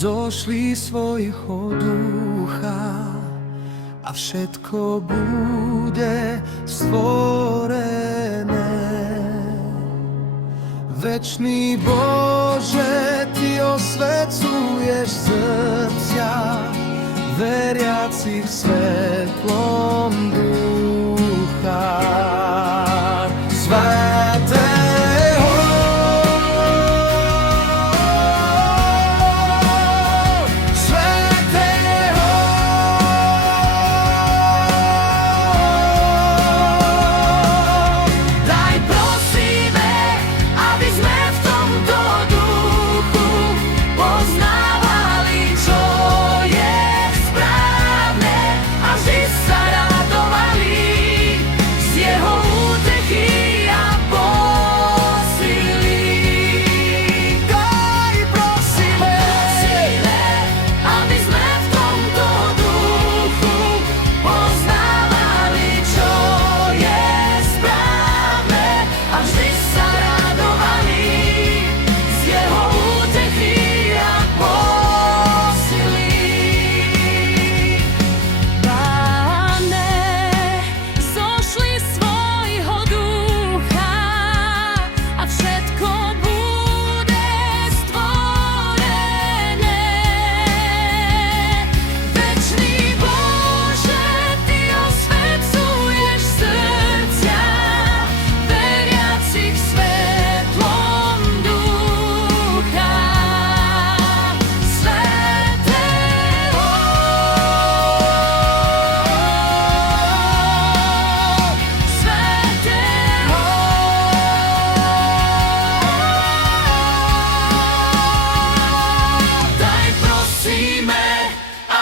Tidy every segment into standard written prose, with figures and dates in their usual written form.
zošli svojho ducha a všetko bude stvorené. Večný Bože, Ty osvecuješ srdcia veriacich svetlom ducha svätého.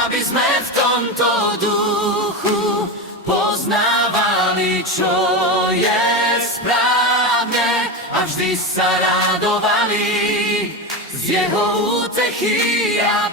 Aby sme v tomto duchu poznávali, čo je správne a vždy sa radovali z jeho útechy a